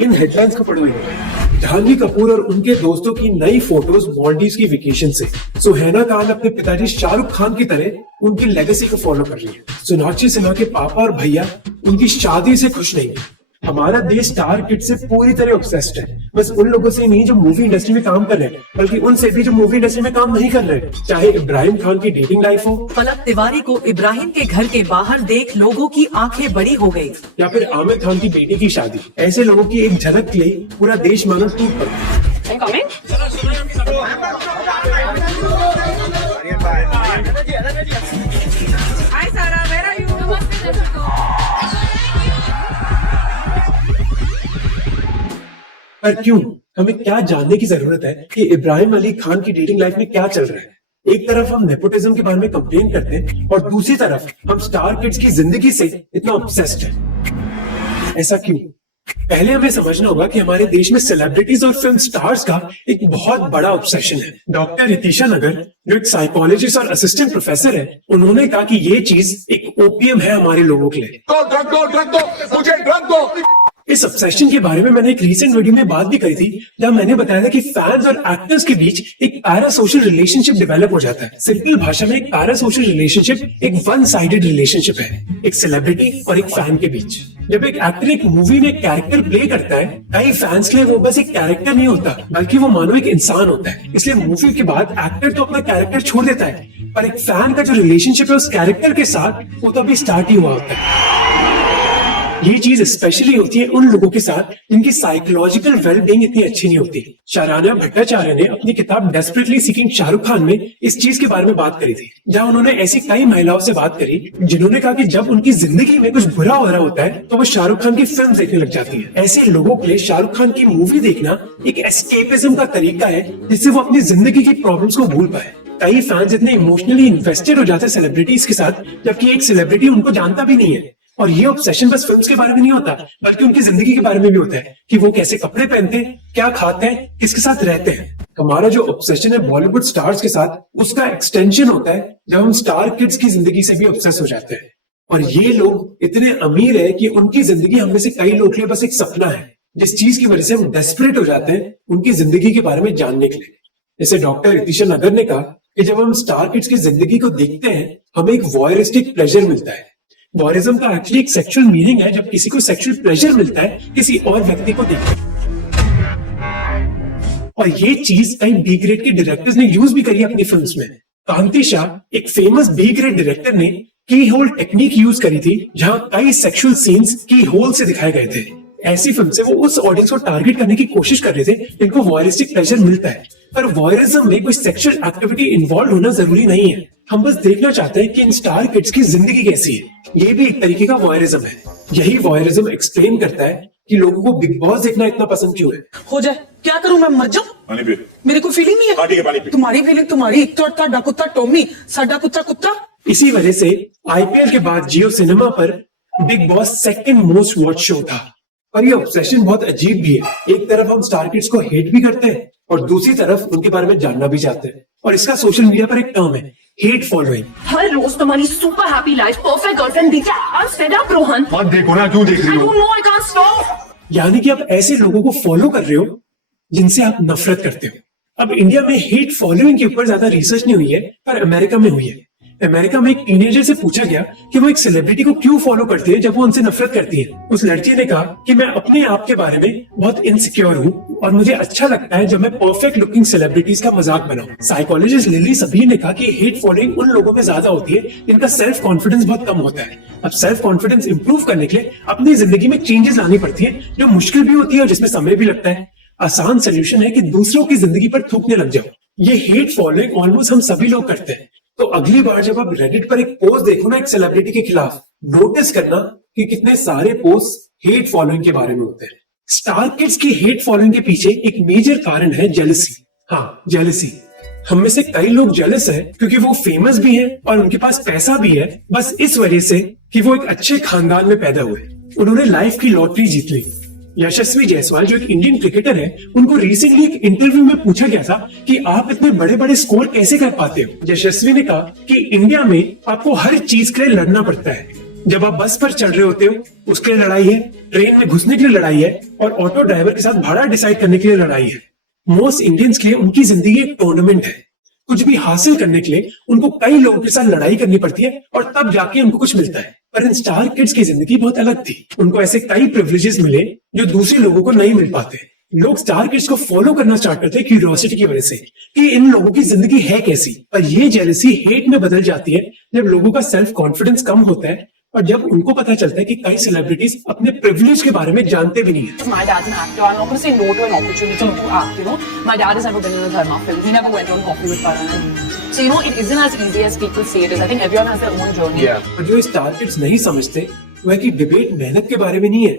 इन headlines को पढ़ो। जाह्नवी कपूर और उनके दोस्तों की नई फोटोज मालदीव्स की वेकेशन से। सुहाना खान अपने पिताजी शाहरुख खान की तरह उनकी लेगेसी को फॉलो कर रही है। सोनाक्षी सिन्हा के पापा और भैया उनकी शादी से खुश नहीं है। हमारा देश स्टार किड से पूरी तरह ऑब्सेस्ड है। बस उन लोगों से नहीं जो मूवी इंडस्ट्री में काम कर रहे हैं, बल्कि उनसे भी जो मूवी इंडस्ट्री में काम नहीं कर रहे हैं। चाहे इब्राहिम खान की डेटिंग लाइफ हो, पलक तिवारी को इब्राहिम के घर के बाहर देख लोगों की आंखें बड़ी हो गई, या फिर आमिर खान की बेटी की शादी। ऐसे लोगों की एक झलक के लिए पूरा देश मानो टूट पड़ा। पर क्यों? हमें क्या जानने की जरूरत है कि इब्राहिम अली खान की डेटिंग लाइफ में क्या चल रहा है। एक तरफ हम नेपोटिज्म के बारे में कंप्लेन करते हैं और दूसरी तरफ हम स्टार किड्स की जिंदगी से इतना ऑब्सेस्ड हैं। ऐसा क्यों? पहले हमें समझना होगा कि हमारे देश में सेलिब्रिटीज और फिल्म स्टार्स का एक बहुत बड़ा ऑब्सेशन है। डॉक्टर रितिशा नगर, जो एक साइकोलॉजिस्ट और असिस्टेंट प्रोफेसर है, उन्होंने कहा कि ये चीज एक ओपीएम है हमारे लोगों के लिए। मुझे ड्रग दो। इस ऑब्सेशन के बारे में मैंने एक रीसेंट वीडियो में बात भी करी थी, जहां मैंने बताया था कि फैंस और एक्टर्स के बीच एक पैरा सोशल रिलेशनशिप डेवलप हो जाता है। सिंपल भाषा में एक पैरा सोशल रिलेशनशिप एक वन साइडेड रिलेशनशिप है, एक सेलिब्रिटी और एक फैन के बीच। जब एक एक्टर एक मूवी में कैरेक्टर प्ले करता है, कई फैंस के लिए वो बस एक कैरेक्टर नहीं होता, बल्कि वो मानो एक इंसान होता है। इसलिए मूवी के बाद एक्टर तो अपना कैरेक्टर छोड़ देता है, पर एक फैन का जो रिलेशनशिप है उस कैरेक्टर के साथ, वो तो अभी स्टार्ट ही हुआ होता है। ये चीज स्पेशली होती है उन लोगों के साथ जिनकी साइकोलॉजिकल वेलबींग इतनी अच्छी नहीं होती। शारान्या भट्टाचार्य ने अपनी किताब डेस्परेटली सीकिंग शाहरुख खान में इस चीज के बारे में बात करी थी, जहां उन्होंने ऐसी कई महिलाओं से बात करी जिन्होंने कहा कि जब उनकी जिंदगी में कुछ बुरा हो रहा होता है तो वो शाहरुख खान की फिल्म देखने लग जाती है। ऐसे लोगों के लिए शाहरुख खान की मूवी देखना एक एस्केपिज्म का तरीका है, जिससे वो अपनी जिंदगी की प्रॉब्लम्स को भूल पाए। कई फैंस इतने इमोशनली इन्वेस्टेड हो जाते हैं सेलिब्रिटीज के साथ, जबकि एक सेलिब्रिटी उनको जानता भी नहीं है। और ये ऑब्सेशन बस फिल्म्स के बारे में नहीं होता, बल्कि उनकी जिंदगी के बारे में भी होता है कि वो कैसे कपड़े पहनते हैं, क्या खाते हैं, किसके साथ रहते हैं। हमारा जो ऑब्सेशन है बॉलीवुड स्टार्स के साथ, उसका एक्सटेंशन होता है जब हम स्टार किड्स की जिंदगी से भी ऑब्सेस हो जाते हैं। और ये लोग इतने अमीर है कि उनकी जिंदगी हम में से कई लोग के लिए बस एक सपना है, जिस चीज की वजह से हम डेस्परेट हो जाते हैं उनकी जिंदगी के बारे में जानने के लिए। जैसे डॉक्टर रितिशा नगर ने कहा कि जब हम स्टार किड्स की जिंदगी को देखते हैं, हमें एक वॉयरिस्टिक प्लेजर मिलता है। वॉयरिज्म का एक्चुअली एक सेक्सुअल मीनिंग है, जब किसी को सेक्सुअल प्लेजर मिलता है किसी और व्यक्ति को देखकर। और ये चीज कई बी ग्रेड के डायरेक्टर्स ने यूज भी करी अपनी फिल्म्स में। कांति शाह, एक फेमस बी ग्रेड डायरेक्टर, ने की होल टेक्निक यूज करी थी, जहां कई सेक्सुअल सीन्स की होल से दिखाए गए थे। ऐसी फिल्म से वो उस ऑडियंस को टारगेट करने की कोशिश कर रहे थे जिनको वॉयरिस्टिक प्लेजर मिलता है। पर वॉयरिज्म में कोई सेक्सुअल एक्टिविटी इन्वॉल्व होना जरूरी नहीं है। हम बस देखना चाहते हैं कि इन स्टार किड्स की जिंदगी कैसी है। ये भी एक तरीके का वॉयरिज्म है। यही वॉयरिज्म एक्सप्लेन करता है कि लोगों को बिग बॉस देखना इतना पसंद क्यों है। हो जाए क्या करूं, मैं मर जाऊं? पानी पी। मेरे को फीलिंग नहीं है। पानी पी। तुम्हारी फीलिंग तुम्हारी, तो ਤੁਹਾਡਾ कुत्ता टॉमी, साडा कुत्ता कुत्ता। इसी वजह से आईपीएल के बाद जियो सिनेमा पर big boss second most watch show था। पर ये ऑब्सेशन बहुत अजीब भी है। एक तरफ हम स्टार किड्स को हेट भी करते हैं और दूसरी तरफ उनके बारे में जानना भी चाहते हैं। और इसका सोशल मीडिया पर एक टर्म है, हेट फॉलोइंग। हर रोज तुम्हारी super happy life, perfect girlfriend देखिए, I am fed up Rohan. मत देखो ना, क्यों देख रही आई हो? Don't know, I can't stop. यानी कि आप ऐसे लोगों को फॉलो कर रहे हो जिनसे आप नफरत करते हो। अब इंडिया में हेट फॉलोइंग के ऊपर ज्यादा रिसर्च नहीं हुई है, पर अमेरिका में हुई है। अमेरिका में एक टीनेजर से पूछा गया कि वो एक सेलिब्रिटी को क्यों फॉलो करते हैं जब वो उनसे नफरत करती है। उस लड़की ने कहा कि मैं अपने आप के बारे में बहुत इनसिक्योर हूँ और मुझे अच्छा लगता है जब मैं परफेक्ट लुकिंग सेलिब्रिटीज का मजाक बनाऊं। साइकोलॉजिस्ट लिली सबीर ने कहा कि हेट फॉलोइंग उन लोगों में ज्यादा होती है जिनका सेल्फ कॉन्फिडेंस बहुत कम होता है। अब सेल्फ कॉन्फिडेंस इंप्रूव करने के लिए अपनी जिंदगी में चेंजेस लानी पड़ती है, जो मुश्किल भी होती है और जिसमें समय भी लगता है। आसान सोल्यूशन है कि दूसरों की जिंदगी पर थूकने लग जाओ। ये हेट फॉलोइंग ऑलमोस्ट हम सभी लोग करते हैं। तो अगली बार जब आप रेडिट पर एक पोस्ट देखो ना एक सेलिब्रिटी के खिलाफ, नोटिस करना कि कितने सारे पोस्ट हेट फॉलोइंग के बारे में होते हैं। स्टार किड्स की हेट फॉलोइंग के पीछे एक मेजर कारण है जेलसी। हाँ, जेलसी। हम में से कई लोग जेलस है क्योंकि वो फेमस भी हैं और उनके पास पैसा भी है, बस इस वजह से कि वो एक अच्छे खानदान में पैदा हुए। उन्होंने लाइफ की लॉटरी जीत ली। यशस्वी जायसवाल, जो एक इंडियन क्रिकेटर है, उनको रिसेंटली एक इंटरव्यू में पूछा गया था कि आप इतने बड़े बड़े स्कोर कैसे कर पाते हो। यशस्वी ने कहा कि इंडिया में आपको हर चीज के लिए लड़ना पड़ता है। जब आप बस पर चढ़ रहे होते हो उसके लिए लड़ाई है, ट्रेन में घुसने के लिए लड़ाई है, और ऑटो ड्राइवर के साथ भाड़ा डिसाइड करने के लिए लड़ाई है। मोस्ट इंडियंस के लिए उनकी जिंदगी एक टूर्नामेंट है। कुछ भी हासिल करने के लिए उनको कई लोगों के साथ लड़ाई करनी पड़ती है और तब जाके उनको कुछ मिलता है। पर इन स्टार किड्स की जिंदगी बहुत अलग थी। उनको ऐसे कई प्रिविलेजेस मिले जो दूसरे लोगों को नहीं मिल पाते। लोग स्टार किड्स को फॉलो करना स्टार्ट करते हैं क्यूरियोसिटी की वजह से कि इन लोगों की जिंदगी है कैसी। पर ये जेलसी हेट में बदल जाती है जब लोगों का सेल्फ कॉन्फिडेंस कम होता है और जब उनको पता चलता है कि कई सेलिब्रिटीज अपने प्रिविलेज के बारे में जानते भी नहीं है। My dad's an actor. I'm not going to say no to an opportunity to act, you know. My dad has never been in a Dharma film. He never went on coffee with Karan. So, you know, it isn't as easy as people say it is. I think everyone has their own journey. और जो star kids नहीं समझते वो है कि debate मेहनत के बारे में नहीं है,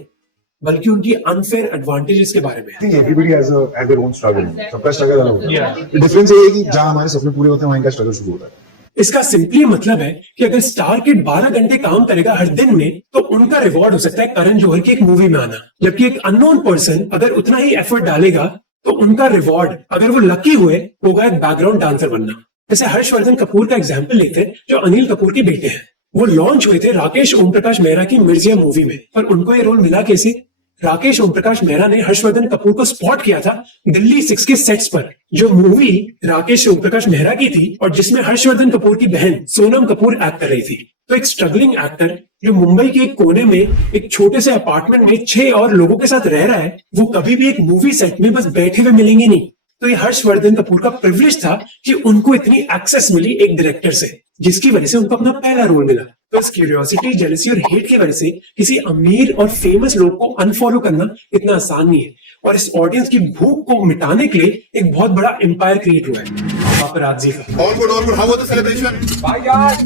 बल्कि उनकी अनफेयर एडवांटेजेस के बारे में है। I think everybody has their own struggle. सबका स्ट्रगल अलग होता है। डिफरेंस ये है कि जहाँ हमारे सपने पूरे होते हैं वहीं का स्ट्रगल शुरू होता है। इसका सिंपली मतलब है कि अगर स्टार किड 12 घंटे काम करेगा हर दिन में तो उनका रिवॉर्ड हो सकता है करण जौहर की एक मूवी में आना। जबकि एक अननोन पर्सन अगर उतना ही एफर्ट डालेगा तो उनका रिवॉर्ड, अगर वो लकी हुए, होगा एक बैकग्राउंड डांसर बनना। जैसे हर्षवर्धन कपूर का एग्जाम्पल लेते हैं जो अनिल कपूर के बेटे हैं। वो लॉन्च हुए थे राकेश ओम प्रकाश मेहरा की मिर्जिया मूवी में, पर उनको ये रोल मिला कैसे? राकेश ओम प्रकाश मेहरा ने हर्षवर्धन कपूर को स्पॉट किया था दिल्ली 6 के सेट्स पर, जो मूवी राकेश ओम प्रकाश मेहरा की थी और जिसमें हर्षवर्धन कपूर की बहन सोनम कपूर एक्ट कर रही थी। तो एक स्ट्रगलिंग एक्टर जो मुंबई के एक कोने में एक छोटे से अपार्टमेंट में 6 और लोगों के साथ रह रहा है, वो कभी भी एक मूवी सेट में बस बैठे हुए मिलेंगे नहीं। तो ये हर्षवर्धन कपूर का प्रिविलेज था कि उनको इतनी एक्सेस मिली एक डायरेक्टर से, जिसकी वजह से उनको अपना पहला रोल मिला। तो इस क्यूरियोसिटी, जेलसी और हेट की वजह से किसी अमीर और फेमस लोग को अनफॉलो करना इतना आसान नहीं है, और इस ऑडियंस की भूख को मिटाने के लिए एक बहुत बड़ा एम्पायर क्रिएट हुआ है पापराज़ी का। All good. How was the celebration? Bye guys.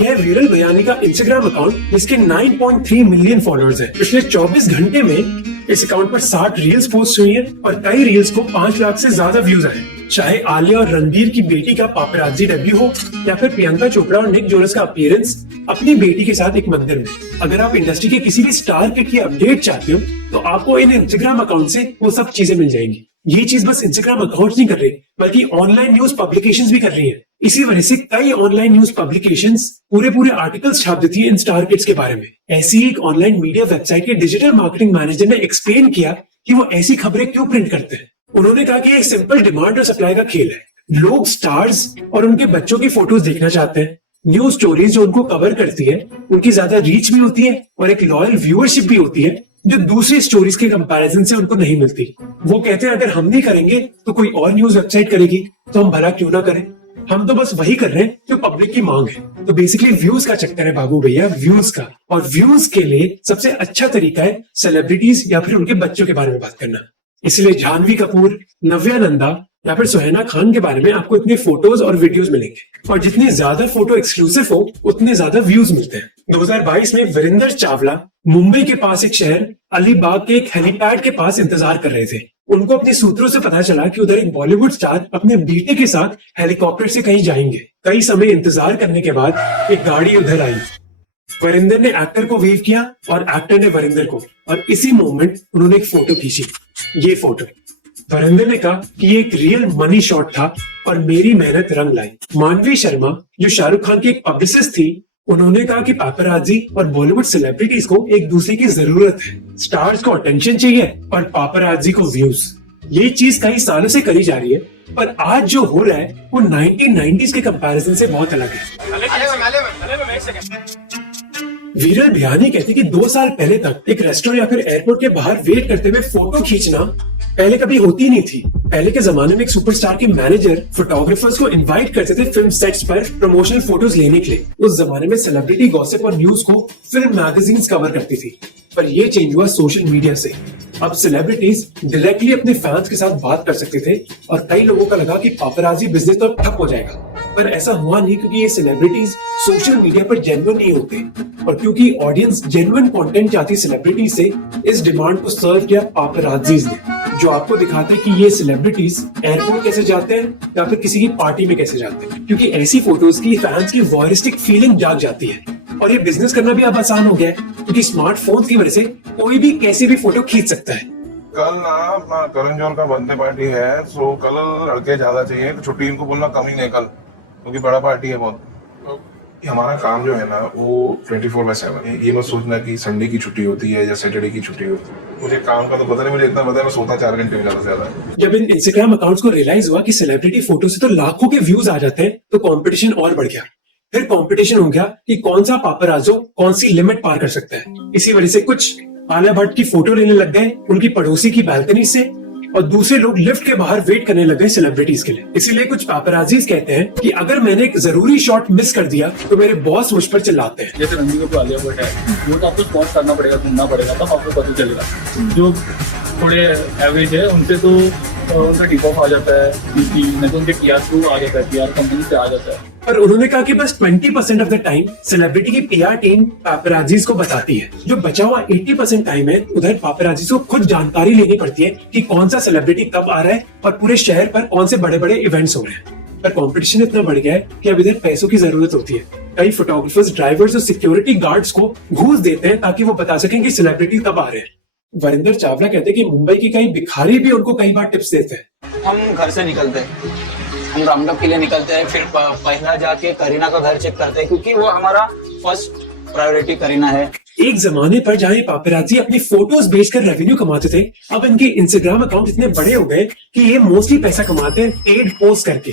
यह विरल बयानी का इंस्टाग्राम अकाउंट जिसके 9.3 मिलियन फॉलोअर्स हैं। पिछले 24 घंटे में इस अकाउंट पर 60 रील्स पोस्ट हुई हैं और कई रील्स को 5 लाख से ज्यादा व्यूज आए। चाहे आलिया और रणबीर की बेटी का पापराज़ी डेब्यू हो या फिर प्रियंका चोपड़ा और निक जोनस का अपीयरेंस अपनी बेटी के साथ एक मंदिर में। अगर आप इंडस्ट्री के किसी भी स्टार किड की अपडेट चाहते हो तो आपको इन इंस्टाग्राम अकाउंट से वो सब चीजें मिल जाएंगी। ये चीज बस इंस्टाग्राम अकाउंट नहीं कर रही, बल्कि ऑनलाइन न्यूज पब्लिकेशंस भी कर रही हैं। इसी वजह से कई ऑनलाइन न्यूज पब्लिकेशंस पूरे आर्टिकल्स छाप देती है इन स्टार किड्स के बारे में। ऐसी ही एक ऑनलाइन मीडिया वेबसाइट के डिजिटल मार्केटिंग मैनेजर ने एक्सप्लेन किया कि वो ऐसी खबरें क्यों प्रिंट करते हैं। उन्होंने कहा कि एक सिंपल डिमांड और सप्लाई का खेल है। लोग स्टार्स और उनके बच्चों की फोटोज देखना चाहते हैं। न्यूज स्टोरीज जो उनको कवर करती है उनकी ज्यादा रीच भी होती है और एक लॉयल व्यूअरशिप भी होती है जो दूसरी स्टोरीज के कंपैरिजन से उनको नहीं मिलती। वो कहते हैं अगर हम नहीं करेंगे तो कोई और न्यूज वेबसाइट करेगी, तो हम भला क्यों ना करें। हम तो बस वही कर रहे हैं जो पब्लिक की मांग है। तो बेसिकली व्यूज का चक्कर है बाबू भैया, व्यूज का। और व्यूज के लिए सबसे अच्छा तरीका है सेलिब्रिटीज या फिर उनके बच्चों के बारे में बात करना। इसलिए जानवी कपूर, नव्या नंदा या फिर सुहाना खान के बारे में आपको इतने फोटोज और वीडियोस मिलेंगे, और जितने ज्यादा फोटो एक्सक्लूसिव हो उतने ज्यादा व्यूज मिलते हैं। 2022 में वीरेंद्र चावला मुंबई के पास एक शहर अलीबाग के एक हेलीपैड के पास इंतजार कर रहे थे। उनको अपने सूत्रों से पता चला कि उधर एक बॉलीवुड स्टार अपने बेटे के साथ हेलीकॉप्टर से कहीं जाएंगे। कई समय इंतजार करने के बाद एक गाड़ी उधर आई। वरिंदर ने एक्टर को वेव किया और एक्टर ने वरिंदर को, और इसी मोमेंट उन्होंने एक फोटो खींची। ये फोटो वरिंदर ने कहा कि ये एक रियल मनी शॉट था और मेरी मेहनत रंग लाई। मानवी शर्मा जो शाहरुख खान की एक पब्लिसिस्ट थी, उन्होंने कहा कि पापराज़ी और बॉलीवुड सेलिब्रिटीज को एक दूसरे की जरूरत है। स्टार्स को अटेंशन चाहिए और पापराज़ी को व्यूज। ये चीज कई सालों से करी जा रही है, पर आज जो हो रहा है वो 1990s के कंपैरिजन से बहुत अलग है। वीरल बिहानी कहते कि 2 साल पहले तक एक रेस्टोरेंट या फिर एयरपोर्ट के बाहर वेट करते हुए फोटो खींचना पहले कभी होती नहीं थी। पहले के जमाने में एक सुपरस्टार के मैनेजर फोटोग्राफर्स को इनवाइट करते थे फिल्म सेट्स पर प्रमोशनल फोटोज लेने के लिए। उस जमाने में सेलिब्रिटी गॉसिप और न्यूज को फिल्म मैगजीन्स कवर करती थी, पर ये चेंज हुआ सोशल मीडिया से। अब सेलिब्रिटीज डायरेक्टली अपने फैंस के साथ बात कर सकते थे, और कई लोगों का लगा कि पापराज़ी बिजनेस तो ठप हो जाएगा, पर ऐसा हुआ नहीं, क्योंकि ये सेलिब्रिटीज सोशल मीडिया पर जेन्युइन नहीं होते, और क्योंकि ऑडियंस जेन्युइन कंटेंट चाहती सेलिब्रिटी से, इस डिमांड को सर्व किया पापराज़ीज ने, जो आपको दिखाते हैं कि ये सेलिब्रिटीज एयरपोर्ट कैसे जाते हैं या फिर किसी की पार्टी में कैसे जाते हैं, क्योंकि ऐसी फोटोज की फैंस की वॉयरिस्टिक फीलिंग जाग जाती है। और ये बिजनेस करना भी अब आसान हो गया है, क्योंकि स्मार्टफोन की वजह से कोई भी कैसे भी फोटो खींच सकता है। कल ना अपना करण जौहर का बर्थडे पार्टी है, सो कल लड़के ज्यादा चाहिए, तो छुट्टी इनको बोलना कम ही नहीं कल, क्योंकि बड़ा पार्टी है बहुत। कि हमारा काम जो है ना वो 24/7 है। ये मत सोचना कि संडे की छुट्टी होती है या सैटरडे की छुट्टी होती है। मुझे काम का तो पता नहीं, मुझे इतना पता है मैं सोता 4 घंटे में ज्यादा से ज्यादा। जब इन इंस्टाग्राम अकाउंट्स को रियलाइज हुआ कि सेलिब्रिटी फोटो से तो लाखों के व्यूज आ जाते हैं, तो कंपटीशन और बढ़ गया। फिर कंपटीशन हो गया कि कौन सा पापराजो कौन सी लिमिट पार कर सकता है। इसी वजह से कुछ आलिया भट्ट की फोटो लेने लग गए उनकी पड़ोसी की बालकनी से, और दूसरे लोग लिफ्ट के बाहर वेट करने लग गए सेलिब्रिटीज के लिए। इसीलिए कुछ पापराजीज कहते हैं कि अगर मैंने एक जरूरी शॉट मिस कर दिया तो मेरे बॉस मुझ पर चिल्लाते हैं। जैसे रणबीर कपूर, आलिया भट्ट है, वो तो आपको स्पॉट करना पड़ेगा, ढूंढना पड़ेगा, तब आपको पता चलेगा। जो थोड़े एवरेज है उनसे तो उनका टिप ऑफ आ जाता है, क्योंकि नहीं तो उनके पीआर थ्रू आ जाता है, पीआर कंपनी से आ जाता है। पर उन्होंने कहा कि बस 20% ऑफ द टाइम सेलिब्रिटी की पीआर टीम पापराजीज को बताती है। जो बचा हुआ 80% टाइम है उधर पापराजीज को खुद जानकारी लेनी पड़ती है कि कौन सा सेलिब्रिटी कब आ रहा है और पूरे शहर पर कौन से बड़े बड़े इवेंट्स हो रहे हैं। पर कंपटीशन इतना बढ़ गया है कि अब इधर पैसों की जरूरत होती है। कई फोटोग्राफर्स, ड्राइवर्स और सिक्योरिटी गार्ड्स को घूस देते हैं ताकि वो बता सकें कि सेलिब्रिटी कब आ रहे हैं। वरिंदर चावला कहते हैं कि मुंबई की कई भिखारी भी उनको कई बार टिप्स देते हैं। हम घर से निकलते हैं, हम राउंडअप के लिए निकलते हैं, फिर पहला जाके करीना का घर चेक करते हैं, क्योंकि वो हमारा फर्स्ट प्रायोरिटी करीना है। एक जमाने पर जहाँ ये पापराजी अपनी फोटोज बेचकर रेवेन्यू कमाते थे, अब इनके इंस्टाग्राम अकाउंट इतने बड़े हो गए कि ये मोस्टली पैसा कमाते हैं पेड पोस्ट करके।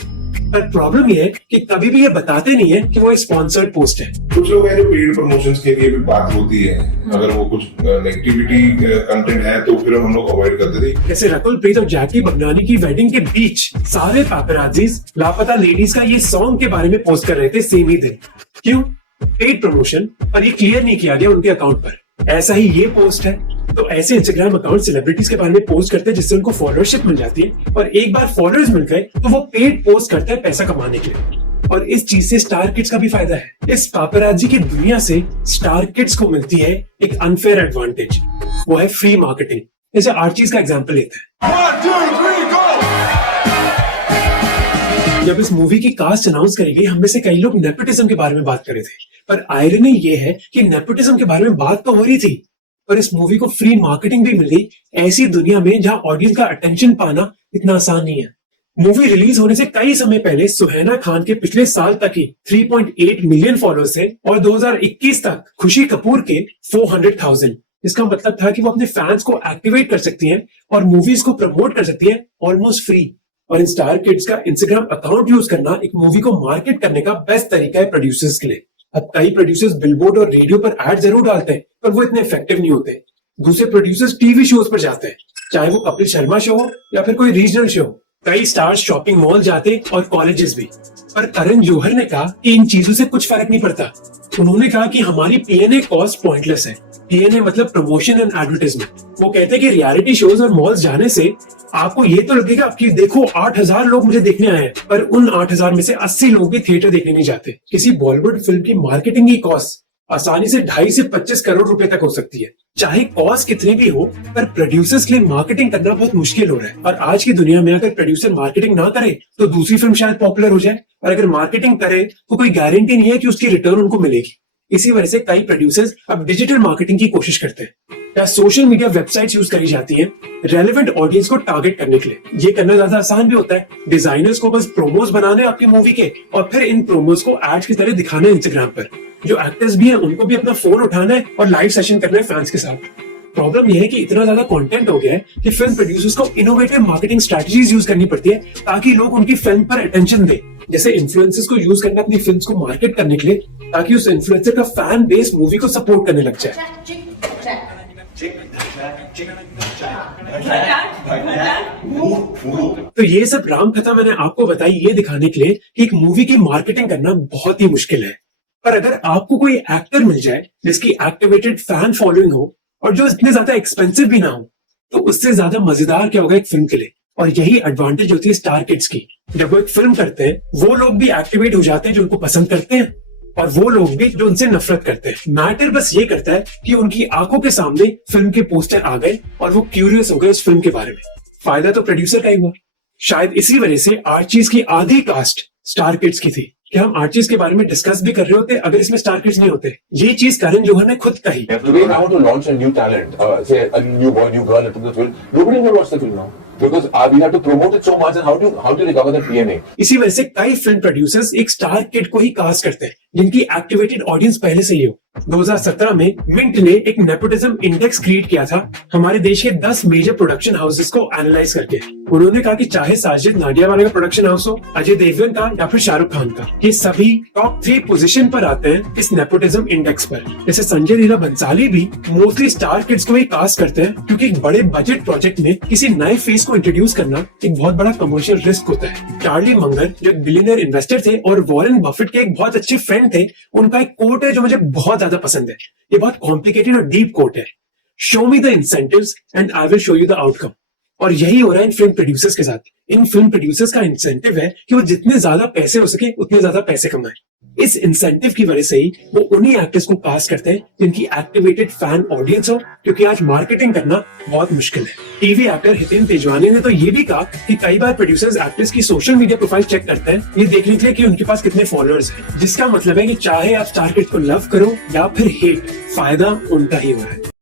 पर प्रॉब्लम ये है कि कभी भी ये बताते नहीं है कि वो एक स्पॉन्सर्ड पोस्ट है। कुछ लोग हैं जो पेड प्रमोशंस के लिए भी बात होती है, अगर वो कुछ नेगेटिविटी कंटेंट है तो फिर हम लोग अवॉइड करते थे। जैसे रकुल प्रीत और जैकी बगनानी की वेडिंग के बीच सारे पापराजीज लापता लेडीज का ये सॉन्ग के बारे में पोस्ट कर रहे थे सेम ही दिन। क्यों? Paid promotion. पर ये क्लियर नहीं किया गया उनके अकाउंट पर। ऐसा ही ये पोस्ट है। तो ऐसे इंस्टाग्राम अकाउंट सेलिब्रिटीज के बारे में पोस्ट करते हैं जिससे उनको फॉलोअरशिप मिल जाती है, और एक बार फॉलोअर्स मिल गए तो वो पेड पोस्ट करते हैं पैसा कमाने के लिए। और इस चीज से स्टार किड्स का भी फायदा है। इस पापराजी की दुनिया से स्टार किड्स को मिलती है एक अनफेयर एडवांटेज, वो है फ्री मार्केटिंग। जैसे आर्चीज का एग्जांपल लेते हैं। जब इस मूवी की कास्ट अनाउंस करी गई, हम में से कई लोग नेपोटिज्म के बारे में बात कर रहे थे। पर आयरनी ये है कि नेपोटिज्म के बारे में बात तो हो रही थी, पर इस मूवी को फ्री मार्केटिंग भी मिल गई ऐसी दुनिया में जहां ऑडियंस का अटेंशन पाना इतना आसान नहीं है। मूवी रिलीज होने से कई समय पहले सुहैना खान के पिछले साल तक ही 3.8 मिलियन फॉलोअर्स थे, और 2021 तक खुशी कपूर के 400,000। इसका मतलब था कि वो अपने फैंस को एक्टिवेट कर सकती हैं और मूवीज को प्रमोट कर सकती हैं ऑलमोस्ट फ्री। और इन स्टार किड्स का इंस्टाग्राम अकाउंट यूज करना एक मूवी को मार्केट करने का बेस्ट तरीका है प्रोड्यूसर्स के लिए। अब कई प्रोड्यूसर्स बिलबोर्ड और रेडियो पर एड जरूर डालते हैं, पर वो इतने इफेक्टिव नहीं होते। दूसरे प्रोड्यूसर्स टीवी शोज पर जाते हैं, चाहे वो कपिल शर्मा शो हो या फिर कोई रीजनल शो। कई स्टार्स शॉपिंग मॉल जाते और कॉलेजेस भी। पर करण जौहर ने कहा कि इन चीजों से कुछ फर्क नहीं पड़ता। उन्होंने कहा कि हमारी पीएनए कॉस्ट पॉइंटलेस है। पीएनए मतलब प्रमोशन एंड एडवर्टाइजमेंट। वो कहते हैं कि रियलिटी शोज और मॉल्स जाने से आपको ये तो लगेगा कि देखो 8,000 लोग मुझे देखने आए हैं, पर उन 8,000 में से 80 लोग भी थिएटर देखने नहीं जाते। किसी बॉलीवुड फिल्म की मार्केटिंग की कॉस्ट आसानी से 2.5 से 25 करोड़ रुपए तक हो सकती है। चाहे कॉस्ट कितनी भी हो, पर प्रोड्यूसर्स के लिए मार्केटिंग करना बहुत मुश्किल हो रहा है। और आज की दुनिया में अगर प्रोड्यूसर मार्केटिंग ना करे तो दूसरी फिल्म शायद पॉपुलर हो जाए, और अगर मार्केटिंग करे तो कोई गारंटी नहीं है कि उसकी रिटर्न उनको मिलेगी। इसी वजह से कई प्रोड्यूसर्स अब डिजिटल मार्केटिंग की कोशिश करते हैं या सोशल मीडिया वेबसाइट्स यूज करी जाती हैं रेलेवेंट ऑडियंस को टारगेट करने के लिए। ये करना ज्यादा आसान भी होता है। डिजाइनर्स को बस प्रोमोज बनाने आपकी मूवी के, और फिर इन प्रोमोज को एड्स की तरह दिखाना है इंस्टाग्राम पर। जो एक्टर्स भी हैं उनको भी अपना फोन उठाना है और लाइव सेशन करना है फैंस के साथ। प्रॉब्लम यह है कि इतना ज्यादा कंटेंट हो गया है कि फिल्म प्रोड्यूसर्स को इनोवेटिव मार्केटिंग स्ट्रेटजीज यूज करनी पड़ती है ताकि लोग उनकी फिल्म पर अटेंशन दें। जैसे इन्फ्लुएंसर्स को यूज करना अपनी फिल्म्स को मार्केट करने के लिए, ताकि उस इन्फ्लुएंसर का फैन बेस मूवी को सपोर्ट करने लग जाए। तो ये सब राम कथा मैंने आपको बताई ये दिखाने के लिए कि एक मूवी की मार्केटिंग करना बहुत ही मुश्किल है। पर अगर आपको कोई एक्टर मिल जाए जिसकी एक्टिवेटेड फैन फॉलोइंग हो और जो इतने ज्यादा एक्सपेंसिव भी ना हो, तो उससे ज्यादा मजेदार क्या होगा एक फिल्म के लिए। और यही एडवांटेज होती है स्टार किड्स की। जब वो एक फिल्म करते हैं, वो लोग भी एक्टिवेट हो जाते हैं जो उनको पसंद करते हैं, और वो लोग भी जो उनसे नफरत करते हैं। मैटर बस ये करता है कि उनकी आंखों के सामने फिल्म के पोस्टर आ गए और वो क्यूरियस हो गए उस फिल्म के बारे में। फायदा तो प्रोड्यूसर का ही हुआ। शायद इसी वजह से आर्चीज की आधी कास्ट स्टार किड्स की थी। कि हम आर्चीज के बारे में डिस्कस भी कर रहे होते अगर इसमें स्टार किड्स नहीं होते। ये चीज करण जौहर ने खुद कही। Today, now to launch a new talent, say a new boy, new girl into the film, nobody will watch the film now. because we have to promote it so much, and how to recover that PNA? इसी वजह से कई film producers एक star kid को ही cast करते हैं जिनकी activated audience पहले से ही हो। 2017 में मिंट ने एक नेपोटिज्म इंडेक्स क्रिएट किया था हमारे देश के 10 मेजर प्रोडक्शन हाउसेस को एनालाइज करके। उन्होंने कहा कि चाहे साजिद नाडियावाला का प्रोडक्शन हाउस हो, अजय देवगन का या फिर शाहरुख खान का, ये सभी टॉप 3 पोजीशन पर आते हैं इस नेपोटिज्म इंडेक्स पर। जैसे संजय लीला बंसाली भी मोस्टली स्टार किड्स को ही कास्ट करते हैं क्योंकि एक बड़े बजट प्रोजेक्ट में किसी नए फेस को इंट्रोड्यूस करना एक बहुत बड़ा कमर्शियल रिस्क होता है। चार्ली मंगर जो बिलियनर इन्वेस्टर थे और वॉरेन बफेट के एक बहुत अच्छे फ्रेंड थे, उनका एक कोट है जो मुझे बहुत ज्यादा पसंद है। ये बहुत कॉम्प्लिकेटेड और डीप कोट है। Show me the incentives and I will show you the outcome. और यही हो रहा है इन फिल्म प्रोड्यूसर्स के साथ। इन फिल्म प्रोड्यूसर्स का इंसेंटिव है कि वो जितने ज्यादा पैसे हो सके उतने ज्यादा पैसे कमाएं। इस इंसेंटिव की वजह से ही वो उन्हीं एक्टर्स को कास्ट करते हैं जिनकी एक्टिवेटेड फैन ऑडियंस हो, क्योंकि आज मार्केटिंग करना बहुत मुश्किल है। टीवी एक्टर हितेन तेजवानी ने तो ये भी कहा कि कई बार प्रोड्यूसर्स एक्टर्स की सोशल मीडिया प्रोफाइल चेक करते हैं ये देखने के लिए कि उनके पास कितने फॉलोअर्स हैं, जिसका मतलब है कि चाहे आप स्टार किड को लव करो या फिर हेट, फायदा उनका ही हो रहा है।